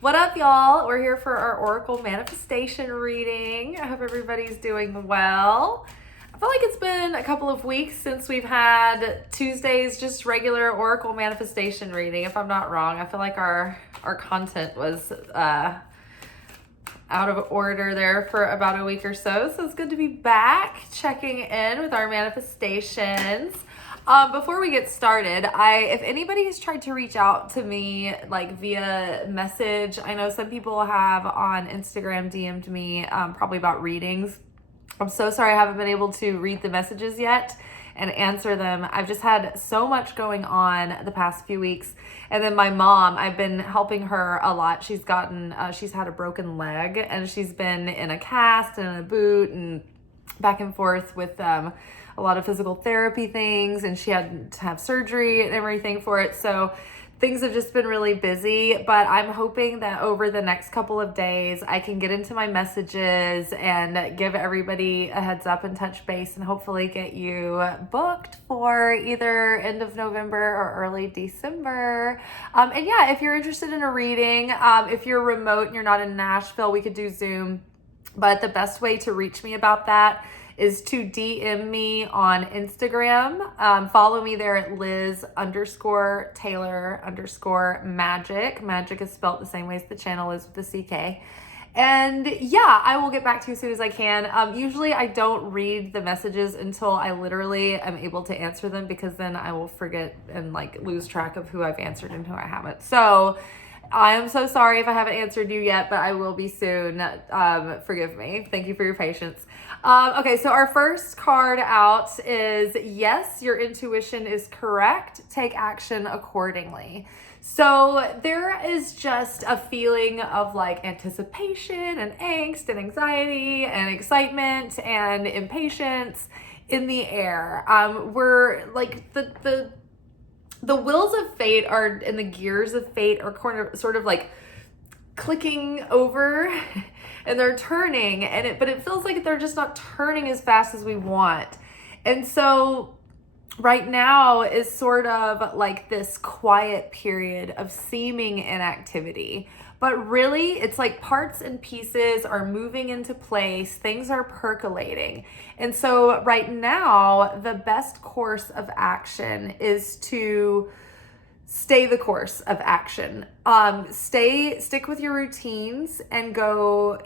What up, y'all? We're here for our Oracle manifestation reading. I hope everybody's doing well. I feel like it's been a couple of weeks since we've had Tuesdays just regular Oracle manifestation reading, if I'm not wrong. I feel like our content was out of order there for about a week or so. So it's good to be back checking in with our manifestations. Before we get started, if anybody has tried to reach out to me like via message, I know some people have on Instagram DM'd me probably about readings. I'm so sorry I haven't been able to read the messages yet and answer them. I've just had so much going on the past few weeks. And then my mom, I've been helping her a lot. She's had a broken leg and she's been in a cast and in a boot and back and forth with a lot of physical therapy things, and she had to have surgery and everything for it. So things have just been really busy, but I'm hoping that over the next couple of days, I can get into my messages and give everybody a heads up and touch base and hopefully get you booked for either end of November or early December. And yeah, if you're interested in a reading, if you're remote and you're not in Nashville, we could do Zoom. But the best way to reach me about that is to DM me on Instagram. Follow me there at Liz_Taylor_Magick. Magick is spelled the same way as the channel is with the CK. And yeah, I will get back to you as soon as I can. Usually I don't read the messages until I literally am able to answer them, because then I will forget and like lose track of who I've answered and who I haven't. So I am so sorry if I haven't answered you yet, but I will be soon. Forgive me. Thank you for your patience. Okay, so our first card out is, yes, your intuition is correct. Take action accordingly. So there is just a feeling of like anticipation and angst and anxiety and excitement and impatience in the air. We're like the wheels of fate are, and the gears of fate are sort of like clicking over and they're turning, but it feels like they're just not turning as fast as we want. And so right now is sort of like this quiet period of seeming inactivity, but really it's like parts and pieces are moving into place, things are percolating. And so right now, the best course of action is to stay the course of action. Stick with your routines and go,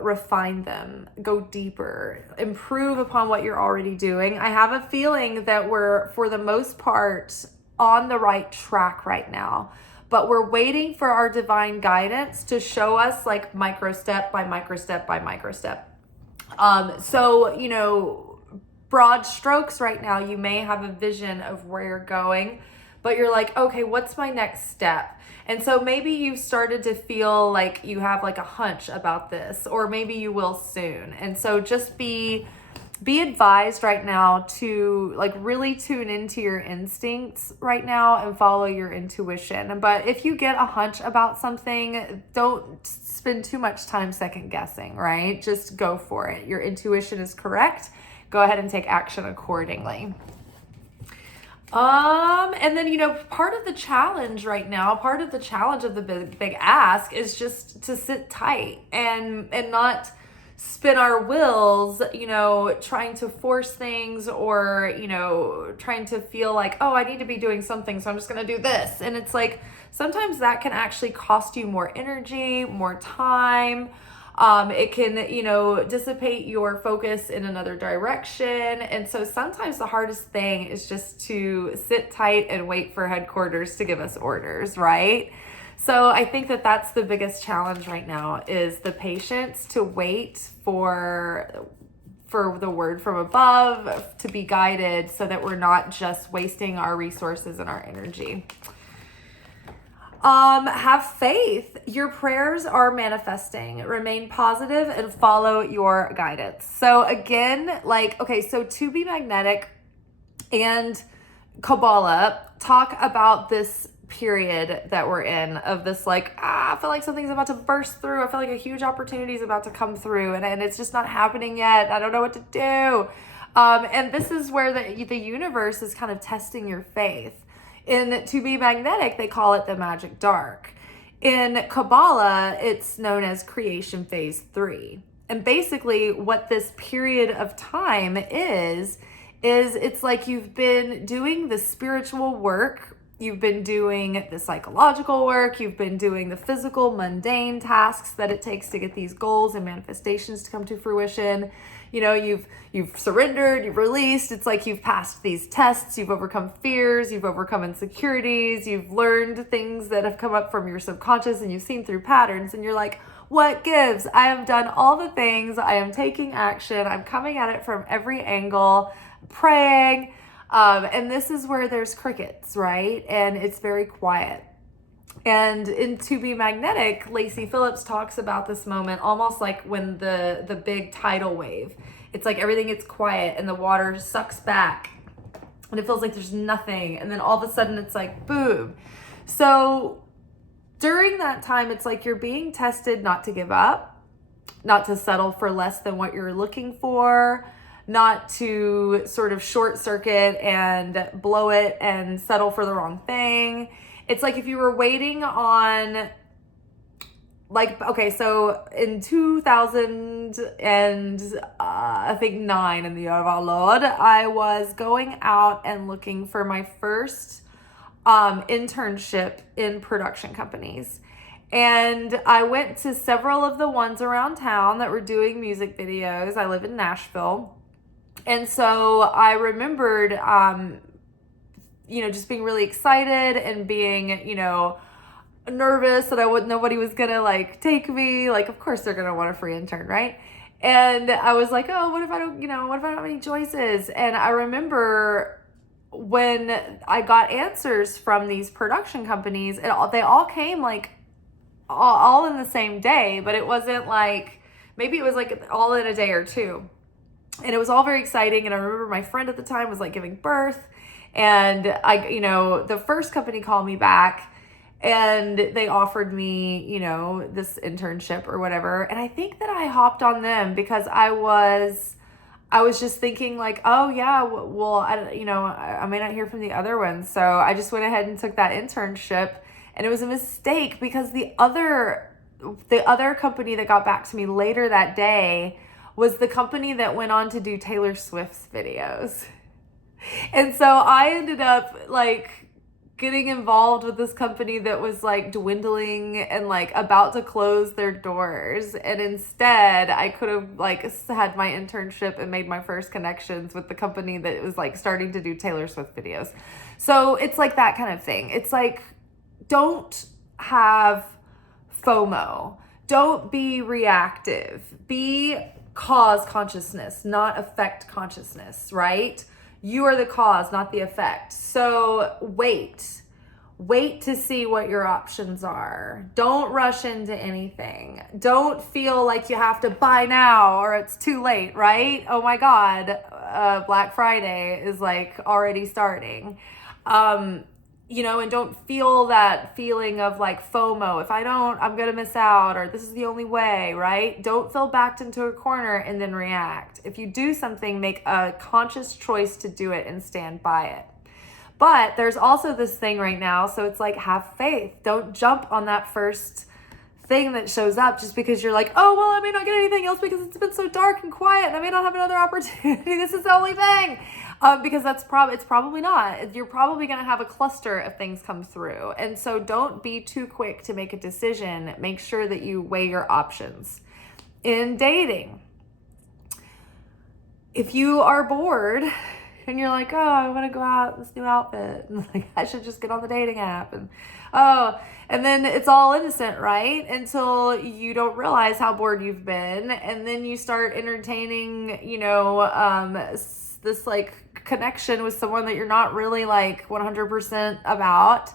refine them, go deeper, improve upon what you're already doing. I have a feeling that we're, for the most part, on the right track right now, but we're waiting for our divine guidance to show us like micro step by micro step by micro step. So, broad strokes right now, you may have a vision of where you're going, but you're like, okay, what's my next step? And so maybe you've started to feel like you have like a hunch about this, or maybe you will soon. And so just be advised right now to like really tune into your instincts right now and follow your intuition. But if you get a hunch about something, don't spend too much time second guessing, right? Just go for it. Your intuition is correct. Go ahead and take action accordingly. And then, part of the challenge right now, part of the challenge of the big ask is just to sit tight and not spin our wheels, trying to force things or, trying to feel like, oh, I need to be doing something, so I'm just going to do this. And it's like, sometimes that can actually cost you more energy, more time. It can, dissipate your focus in another direction. And so sometimes the hardest thing is just to sit tight and wait for headquarters to give us orders, right? So I think that that's the biggest challenge right now, is the patience to wait for the word from above to be guided, so that we're not just wasting our resources and our energy. Have faith. Your prayers are manifesting. Remain positive and follow your guidance. So again, so to be magnetic and Kabbalah talk about this period that we're in, of this I feel like something's about to burst through. I feel like a huge opportunity is about to come through, and it's just not happening yet. I don't know what to do. And this is where the universe is kind of testing your faith. In To Be Magnetic, they call it the magic dark. In Kabbalah, it's known as creation phase 3. And basically what this period of time is it's like you've been doing the spiritual work, you've been doing the psychological work, you've been doing the physical, mundane tasks that it takes to get these goals and manifestations to come to fruition. You know, you've surrendered, you've released. It's like you've passed these tests, you've overcome fears, you've overcome insecurities, you've learned things that have come up from your subconscious, and you've seen through patterns, and you're like, what gives? I have done all the things, I am taking action, I'm coming at it from every angle, praying, and this is where there's crickets, right? And it's very quiet. And in To Be Magnetic, Lacey Phillips talks about this moment almost like when the big tidal wave. It's like everything gets quiet and the water sucks back and it feels like there's nothing. And then all of a sudden it's like, boom. So during that time, it's like you're being tested not to give up, not to settle for less than what you're looking for, not to sort of short circuit and blow it and settle for the wrong thing. It's like if you were waiting on, like, okay, so in 2000 and I think 9 in the year of our Lord, I was going out and looking for my first internship in production companies. And I went to several of the ones around town that were doing music videos. I live in Nashville. And so I remembered, just being really excited and being, nervous that nobody was gonna like take me. Like, of course they're gonna want a free intern, right? And I was like, oh, what if I don't have any choices? And I remember when I got answers from these production companies, they all came like all in the same day, but it wasn't like, maybe it was like all in a day or two. And it was all very exciting. And I remember my friend at the time was like giving birth. And the first company called me back and they offered me, this internship or whatever. And I think that I hopped on them because I was just thinking like, oh yeah, well, I may not hear from the other ones. So I just went ahead and took that internship, and it was a mistake because the other company that got back to me later that day was the company that went on to do Taylor Swift's videos. And so I ended up like getting involved with this company that was like dwindling and like about to close their doors. And instead I could have like had my internship and made my first connections with the company that was like starting to do Taylor Swift videos. So it's like that kind of thing. It's like, don't have FOMO. Don't be reactive. Be cause consciousness, not effect consciousness, right? You are the cause, not the effect. So wait to see what your options are. Don't rush into anything. Don't feel like you have to buy now or it's too late, right? Oh my God, Black Friday is like already starting. And don't feel that feeling of like FOMO. If I don't, I'm going to miss out, or this is the only way, right? Don't feel backed into a corner and then react. If you do something, make a conscious choice to do it and stand by it. But there's also this thing right now. So it's like, have faith. Don't jump on that first thing that shows up just because you're like, oh, well, I may not get anything else because it's been so dark and quiet and I may not have another opportunity. This is the only thing. Because it's probably not. You're probably going to have a cluster of things come through. And so don't be too quick to make a decision. Make sure that you weigh your options. In dating, if you are bored and you're like, oh, I want to go out in this new outfit, and like, I should just get on the dating app, and then it's all innocent, right? Until you don't realize how bored you've been. And then you start entertaining, this like connection with someone that you're not really like 100% about.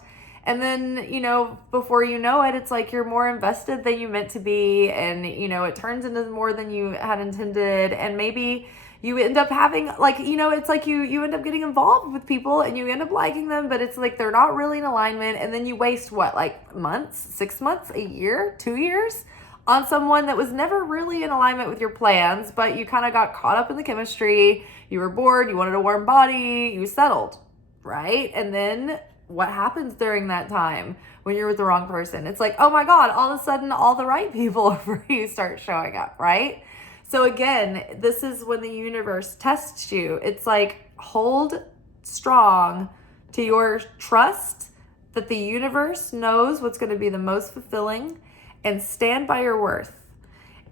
And then, before you know it, it's like you're more invested than you meant to be. And, it turns into more than you had intended. And maybe you end up having like, it's like you end up getting involved with people and you end up liking them, but it's like they're not really in alignment. And then you waste like months, 6 months, a year, 2 years on someone that was never really in alignment with your plans, but you kind of got caught up in the chemistry. You were bored, you wanted a warm body, you settled, right? And then what happens during that time when you're with the wrong person? It's like, oh my God, all of a sudden, all the right people for you start showing up, right? So again, this is when the universe tests you. It's like, hold strong to your trust that the universe knows what's going to be the most fulfilling, and stand by your worth.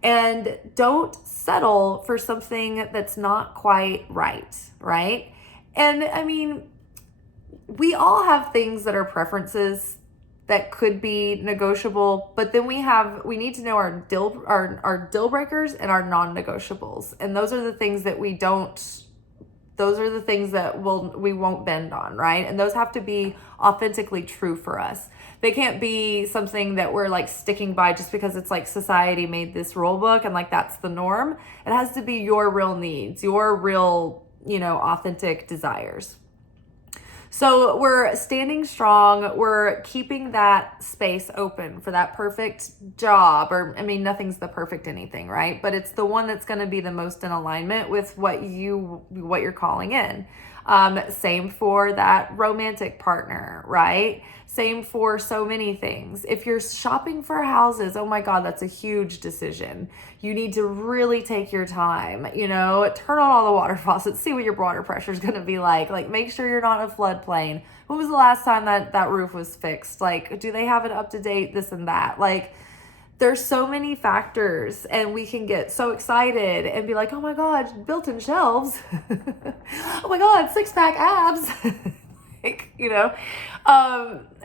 And don't settle for something that's not quite right, right? And I mean, we all have things that are preferences that could be negotiable, but then we need to know our deal breakers and our non-negotiables. And those are the things that we won't bend on, right? And those have to be authentically true for us. They can't be something that we're like sticking by just because it's like society made this rule book and like that's the norm. It has to be your real needs, your real, authentic desires. So we're standing strong. We're keeping that space open for that perfect job, or nothing's the perfect anything, right? But it's the one that's going to be the most in alignment with what you're calling in. Same for that romantic partner, right? Same for so many things. If you're shopping for houses, oh my God, that's a huge decision. You need to really take your time, turn on all the water faucets, see what your water pressure is going to be like make sure you're not in a floodplain. When was the last time that roof was fixed? Like, do they have it up to date, this and that? Like, there's so many factors, and we can get so excited and be like, oh my God, built-in shelves. Oh my God, 6-pack abs.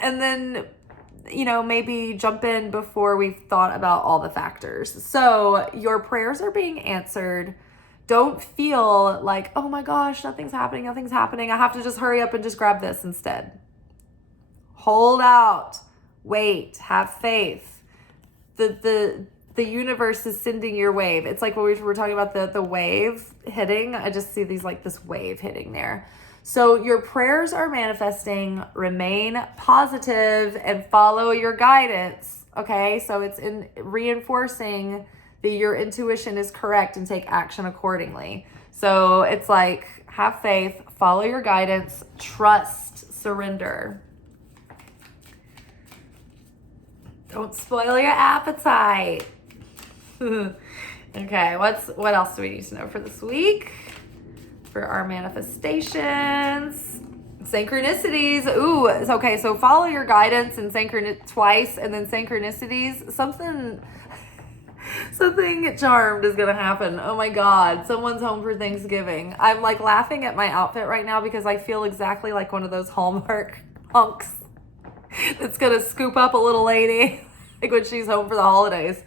And then, maybe jump in before we've thought about all the factors. So your prayers are being answered. Don't feel like, oh my gosh, nothing's happening. I have to just hurry up and just grab this instead. Hold out, wait, have faith. The universe is sending your wave. It's like when we were talking about the wave hitting. I just see this wave hitting there. So your prayers are manifesting. Remain positive and follow your guidance. Okay, so it's in reinforcing that your intuition is correct and take action accordingly. So it's like, have faith, follow your guidance, trust, surrender. Don't spoil your appetite. Okay, what else do we need to know for this week? For our manifestations, synchronicities. Ooh, okay. So follow your guidance and twice, and then synchronicities. Something charmed is gonna happen. Oh my God, someone's home for Thanksgiving. I'm like laughing at my outfit right now because I feel exactly like one of those Hallmark hunks that's gonna scoop up a little lady like when she's home for the holidays.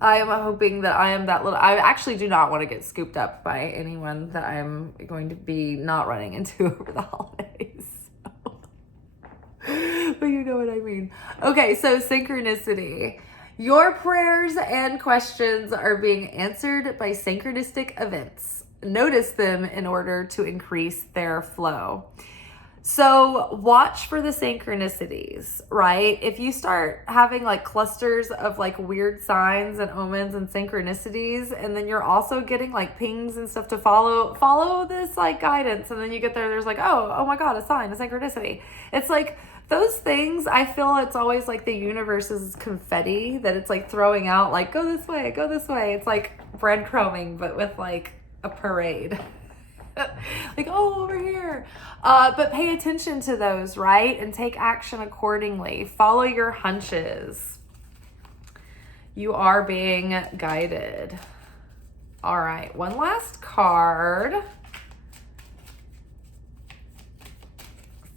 I am hoping that I am that little. I actually do not want to get scooped up by anyone that I'm going to be not running into over the holidays. But you know what I mean. Okay, so synchronicity. Your prayers and questions are being answered by synchronistic events. Notice them in order to increase their flow. So watch for the synchronicities, right? If you start having like clusters of like weird signs and omens and synchronicities, and then you're also getting like pings and stuff to follow this like guidance, and then you get there's like, oh my God, a sign, a synchronicity. It's like those things, I feel it's always like the universe's confetti that it's like throwing out, like, go this way, go this way. It's like breadcrumbing, but with like a parade. Like, oh, over here. But pay attention to those, right? And take action accordingly. Follow your hunches. You are being guided. All right, one last card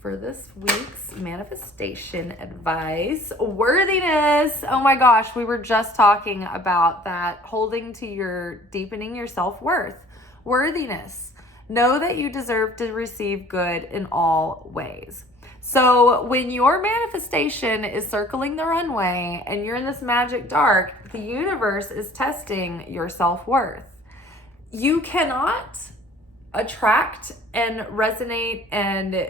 for this week's manifestation advice. Worthiness. Oh my gosh, we were just talking about that. Holding to deepening your self-worth. Worthiness. Know that you deserve to receive good in all ways. So when your manifestation is circling the runway and you're in this magic dark, the universe is testing your self-worth. You cannot attract and resonate and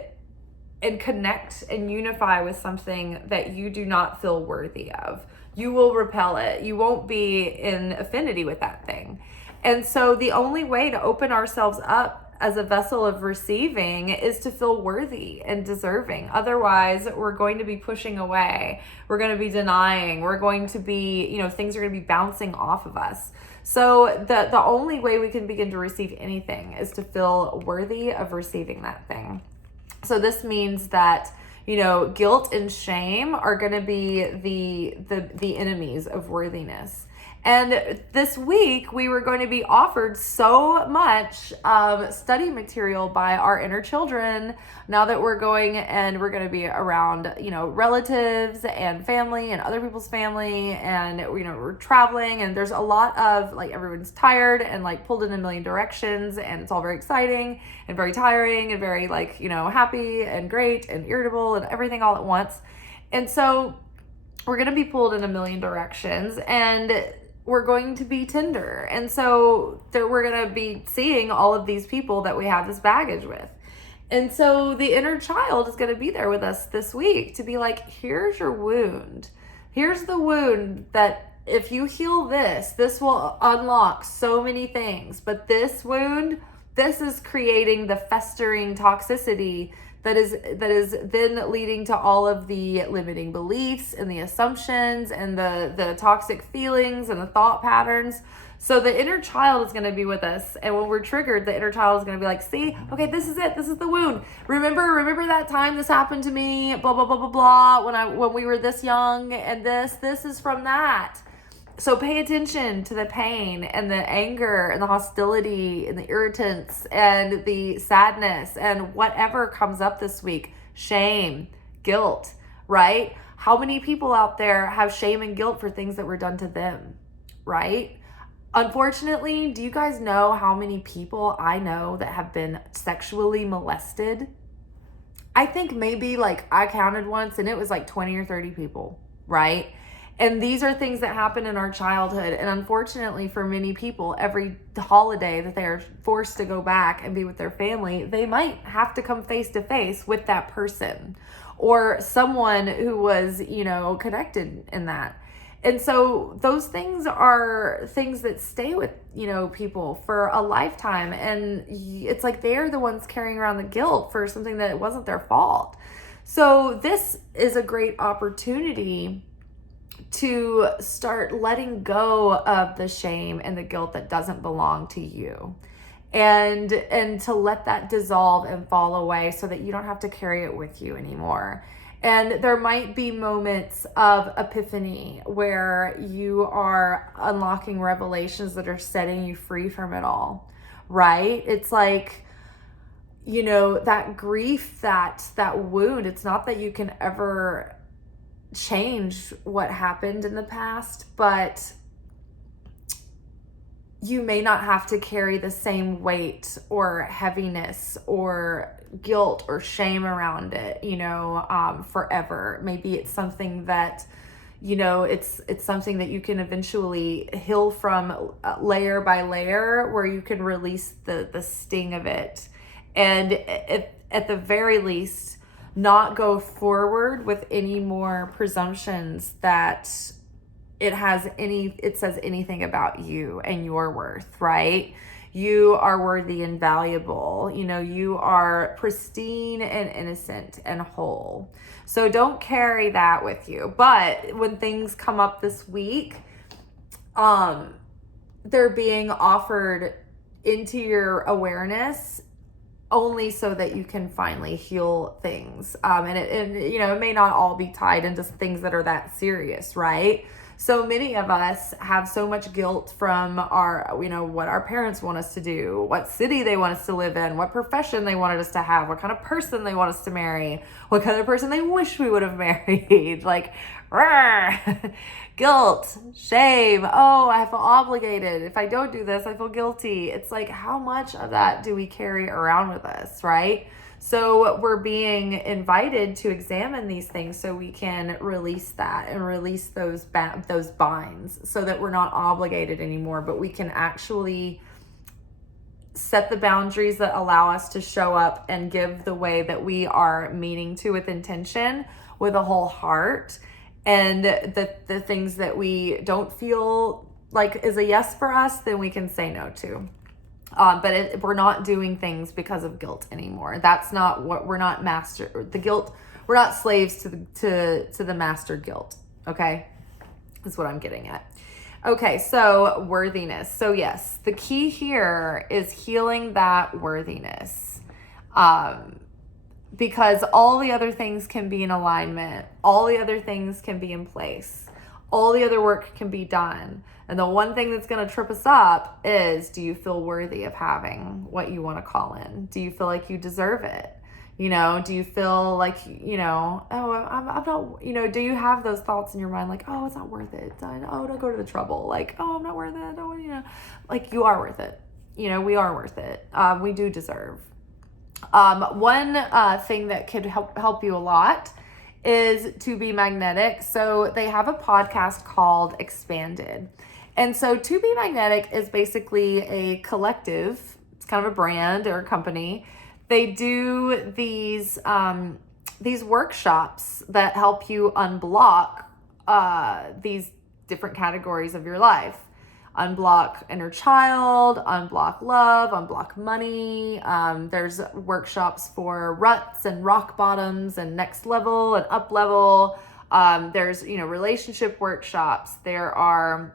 connect and unify with something that you do not feel worthy of. You will repel it. You won't be in affinity with that thing. And so the only way to open ourselves up as a vessel of receiving is to feel worthy and deserving. Otherwise, we're going to be pushing away. We're going to be denying. We're going to be, things are going to be bouncing off of us. So the only way we can begin to receive anything is to feel worthy of receiving that thing. So this means that, guilt and shame are going to be the enemies of worthiness. And this week, we were going to be offered so much study material by our inner children. Now that we're going and we're going to be around, relatives and family and other people's family, and, we're traveling, and there's a lot of, everyone's tired and, pulled in a million directions, and it's all very exciting and very tiring and very, happy and great and irritable and everything all at once. And so we're going to be pulled in a million directions, and we're going to be tender. And so we're going to be seeing all of these people that we have this baggage with. And so the inner child is going to be there with us this week to be like, here's your wound. Here's the wound that if you heal this will unlock so many things. But this wound, this is creating the festering toxicity that is then leading to all of the limiting beliefs and the assumptions and the toxic feelings and the thought patterns. So the inner child is going to be with us. And when we're triggered, the inner child is going to be like, see, okay, this is it. This is the wound. Remember that time this happened to me, blah, blah, blah, blah, blah, when we were this young, and this is from that. So pay attention to the pain and the anger and the hostility and the irritants and the sadness and whatever comes up this week. Shame, guilt, right? How many people out there have shame and guilt for things that were done to them, right? Unfortunately, do you guys know how many people I know that have been sexually molested? I think maybe I counted once and it was 20 or 30 people, right? And these are things that happen in our childhood. And unfortunately for many people, every holiday that they are forced to go back and be with their family, they might have to come face to face with that person or someone who was, connected in that. And so those things are things that stay with, people for a lifetime. And it's they're the ones carrying around the guilt for something that wasn't their fault. So this is a great opportunity to start letting go of the shame and the guilt that doesn't belong to you, and to let that dissolve and fall away so that you don't have to carry it with you anymore. And there might be moments of epiphany where you are unlocking revelations that are setting you free from it all, right? It's that grief, that wound, it's not that you can ever change what happened in the past, but you may not have to carry the same weight or heaviness or guilt or shame around it, forever. Maybe it's something that, it's something that you can eventually heal from layer by layer, where you can release the sting of it. And at the very least, not go forward with any more presumptions that it says anything about you and your worth, right? You are worthy and valuable. You are pristine and innocent and whole. So don't carry that with you. But when things come up this week, they're being offered into your awareness only so that you can finally heal things. And it may not all be tied into things that are that serious, right? So many of us have so much guilt from what our parents want us to do, what city they want us to live in, what profession they wanted us to have, what kind of person they want us to marry, what kind of person they wish we would have married. Guilt, shame. Oh, I feel obligated. If I don't do this, I feel guilty. It's how much of that do we carry around with us, right? So we're being invited to examine these things so we can release that and release those binds so that we're not obligated anymore, but we can actually set the boundaries that allow us to show up and give the way that we are meaning to, with intention, with a whole heart. And the things that we don't feel like is a yes for us, then we can say no to. We're not doing things because of guilt anymore. That's not what we're not the guilt. We're not slaves to the master guilt. Okay, is what I'm getting at. Okay, so worthiness. So yes, the key here is healing that worthiness. Because all the other things can be in alignment. All the other things can be in place. All the other work can be done. And the one thing that's going to trip us up is, do you feel worthy of having what you want to call in? Do you feel like you deserve it? Do you feel like, oh, I'm not, do you have those thoughts in your mind like, oh, it's not worth it. Oh, don't go to the trouble. Like, oh, I'm not worth it. Oh, like you are worth it. We are worth it. We do deserve. One thing that could help you a lot is to be magnetic. So they have a podcast called Expanded. And so To Be Magnetic is basically a collective. It's kind of a brand or a company. They do these workshops that help you unblock these different categories of your life. Unblock inner child, unblock love, unblock money. There's workshops for ruts and rock bottoms and next level and up level. There's, relationship workshops. There are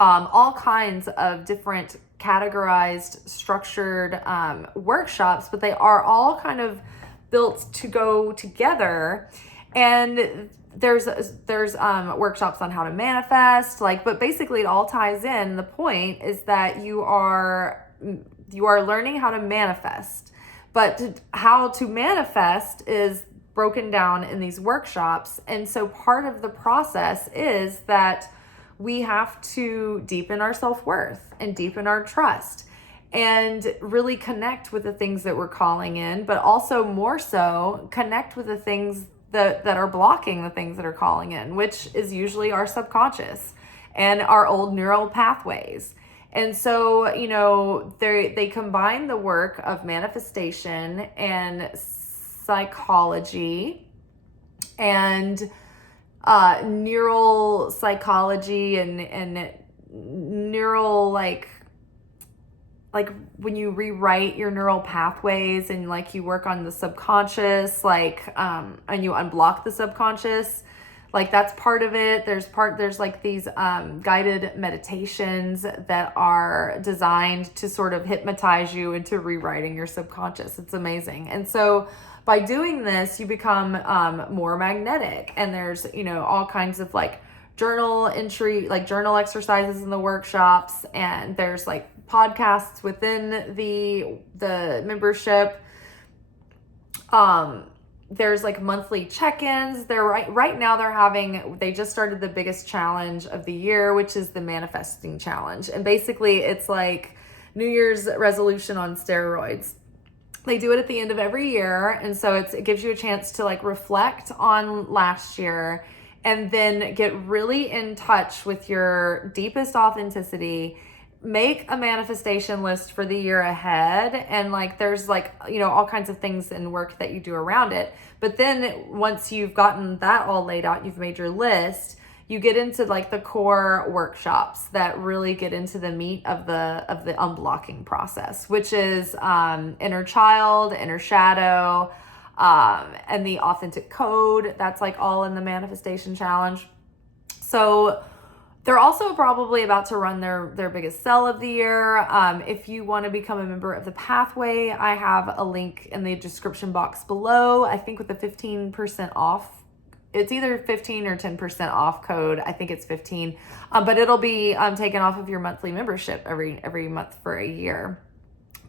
all kinds of different categorized, structured workshops, but they are all kind of built to go together. And there's workshops on how to manifest, but basically it all ties in. The point is that you are learning how to manifest, but how to manifest is broken down in these workshops. And so part of the process is that we have to deepen our self-worth and deepen our trust and really connect with the things that we're calling in, but also more so connect with the things that are blocking the things that are calling in, which is usually our subconscious and our old neural pathways. And so, they combine the work of manifestation and psychology and neural psychology and neural like when you rewrite your neural pathways and you work on the subconscious and you unblock the subconscious, that's part of it. There's these guided meditations that are designed to sort of hypnotize you into rewriting your subconscious. It's amazing. And so by doing this, you become more magnetic. And there's, all kinds of journal entry, journal exercises in the workshops. And there's podcasts within the membership. There's monthly check-ins. Right now they just started the biggest challenge of the year, which is the manifesting challenge. And basically it's New Year's resolution on steroids. They do it at the end of every year. And so it gives you a chance to reflect on last year and then get really in touch with your deepest authenticity. Make a manifestation list for the year ahead. And there's all kinds of things and work that you do around it. But then once you've gotten that all laid out, you've made your list, you get into the core workshops that really get into the meat of the unblocking process, which is inner child, inner shadow, and the authentic code. That's all in the manifestation challenge. So they're also probably about to run their biggest sell of the year. If you want to become a member of the Pathway, I have a link in the description box below. I think with the 15% off. It's either 15 or 10% off code. I think it's 15, but it'll be taken off of your monthly membership every month for a year.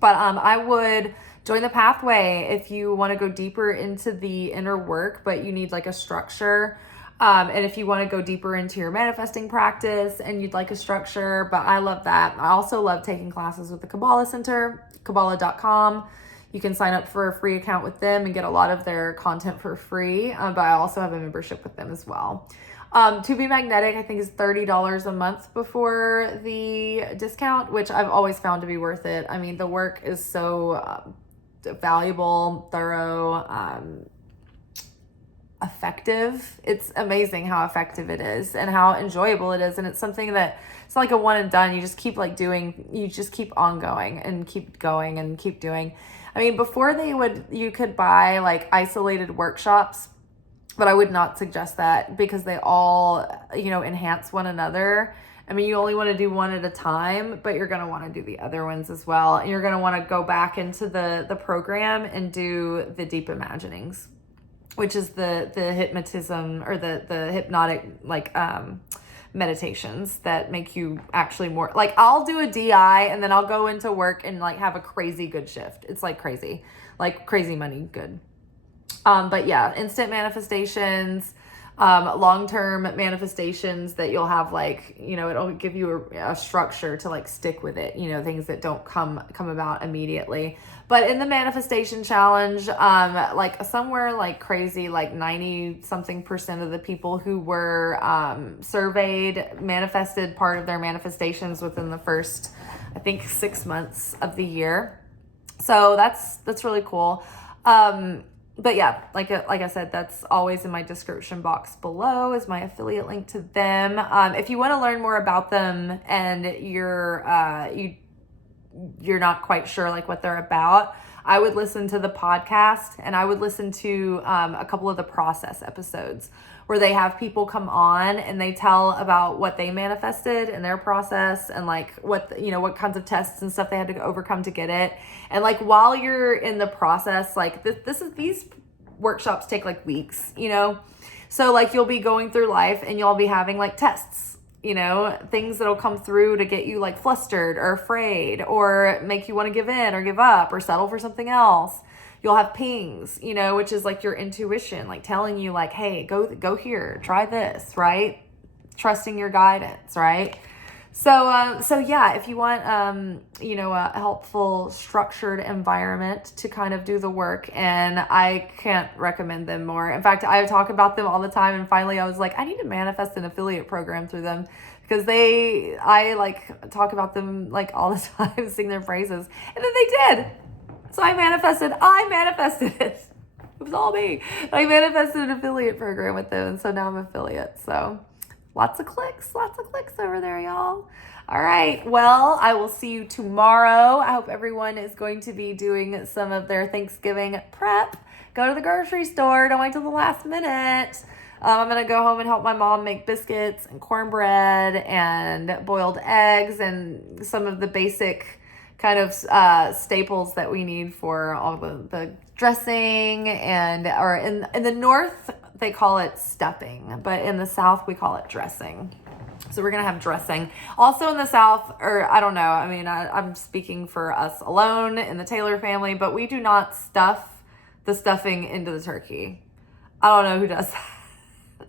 But I would join the Pathway if you want to go deeper into the inner work, but you need a structure. And if you want to go deeper into your manifesting practice and you'd like a structure, but I love that. I also love taking classes with the Kabbalah Center, Kabbalah.com. You can sign up for a free account with them and get a lot of their content for free. But I also have a membership with them as well. To Be Magnetic, I think is $30 a month before the discount, which I've always found to be worth it. I mean, the work is so valuable, thorough. effective. It's amazing how effective it is and how enjoyable it is. And it's something that it's not like a one and done. You just keep like doing, you just keep on going and keep going and keep doing. I mean, before you could buy like isolated workshops, but I would not suggest that because they all, enhance one another. I mean, you only want to do one at a time, but you're going to want to do the other ones as well. And you're going to want to go back into the program and do the deep imaginings, which is the hypnotism or the hypnotic meditations that make you actually more like, I'll do a DI and then I'll go into work and like have a crazy good shift. It's like crazy money good. But yeah, instant manifestations, long-term manifestations that you'll have like, it'll give you a structure to like stick with it, things that don't come about immediately. But in the manifestation challenge, like somewhere like crazy, like 90% of the people who were surveyed manifested part of their manifestations within the first, I think, 6 months of the year. So that's really cool. But yeah, like I said, that's always in my description box below is my affiliate link to them. If you want to learn more about them and you're not quite sure like what they're about, I would listen to the podcast and I would listen to a couple of the process episodes where they have people come on and they tell about what they manifested in their process and like what kinds of tests and stuff they had to overcome to get it. And like while you're in the process, like these workshops take like weeks, so like you'll be going through life and you'll be having like tests, things that'll come through to get you like flustered or afraid or make you want to give in or give up or settle for something else. You'll have pings, which is like your intuition, like telling you like, hey, go here, try this, right? Trusting your guidance, right? So yeah, if you want, a helpful, structured environment to kind of do the work, and I can't recommend them more. In fact, I talk about them all the time, and finally I was like, I need to manifest an affiliate program through them because I like talk about them like all the time, sing their praises, and then they did. So I manifested it. It was all me. I manifested an affiliate program with them, and so now I'm an affiliate. So lots of clicks over there, y'all. All right. Well, I will see you tomorrow. I hope everyone is going to be doing some of their Thanksgiving prep. Go to the grocery store. Don't wait till the last minute. I'm going to go home and help my mom make biscuits and cornbread and boiled eggs and some of the basic kind of staples that we need for all the dressing or in the North, they call it stuffing, but in the South, we call it dressing. So we're going to have dressing. Also in the South, or I don't know, I mean, I'm speaking for us alone in the Taylor family, but we do not stuff the stuffing into the turkey. I don't know who does that.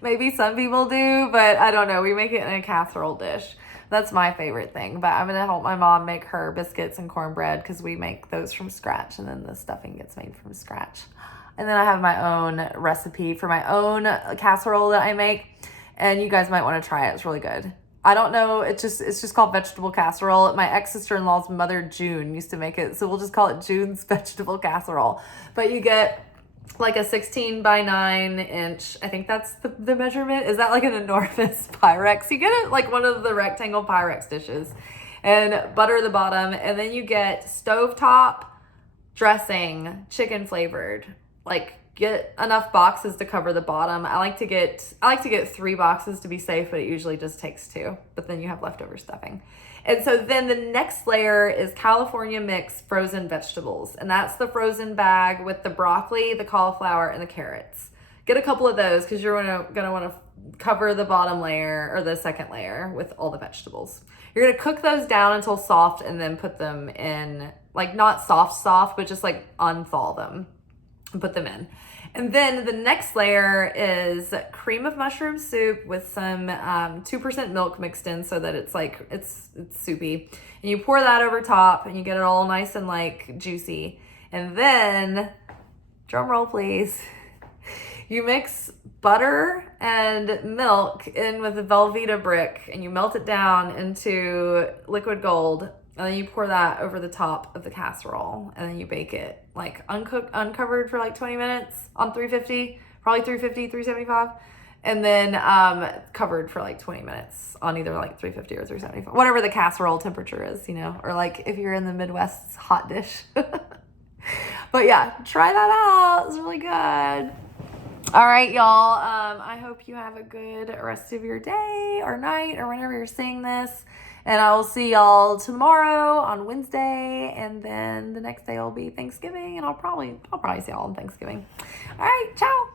Maybe some people do, but I don't know. We make it in a casserole dish. That's my favorite thing, but I'm going to help my mom make her biscuits and cornbread because we make those from scratch, and then the stuffing gets made from scratch. And then I have my own recipe for my own casserole that I make, and you guys might want to try it. It's really good. I don't know. It's just called vegetable casserole. My ex-sister-in-law's mother, June, used to make it, so we'll just call it June's vegetable casserole. But you get like a 16 by 9 inch. I think that's the measurement. Is that like an enormous Pyrex? You get it like one of the rectangle Pyrex dishes and butter the bottom. And then you get stovetop dressing, chicken flavored. Like get enough boxes to cover the bottom. I like to get 3 boxes to be safe, but it usually just takes 2. But then you have leftover stuffing. And so then the next layer is California Mix frozen vegetables. And that's the frozen bag with the broccoli, the cauliflower, and the carrots. Get a couple of those because you're gonna want to cover the bottom layer or the second layer with all the vegetables. You're gonna cook those down until soft and then put them in, like not soft, but just like unthaw them and put them in. And then the next layer is cream of mushroom soup with some 2% milk mixed in so that it's like, it's soupy. And you pour that over top and you get it all nice and like juicy. And then, drum roll please, you mix butter and milk in with a Velveeta brick and you melt it down into liquid gold. And then you pour that over the top of the casserole, and then you bake it like uncovered for like 20 minutes on 350, probably 350, 375. And then covered for like 20 minutes on either like 350 or 375, whatever the casserole temperature is, you know, or like if you're in the Midwest, hot dish. But yeah, try that out. It's really good. All right, y'all. I hope you have a good rest of your day or night or whenever you're seeing this. And I will see y'all tomorrow on Wednesday. And then the next day will be Thanksgiving. And I'll probably see y'all on Thanksgiving. All right, ciao.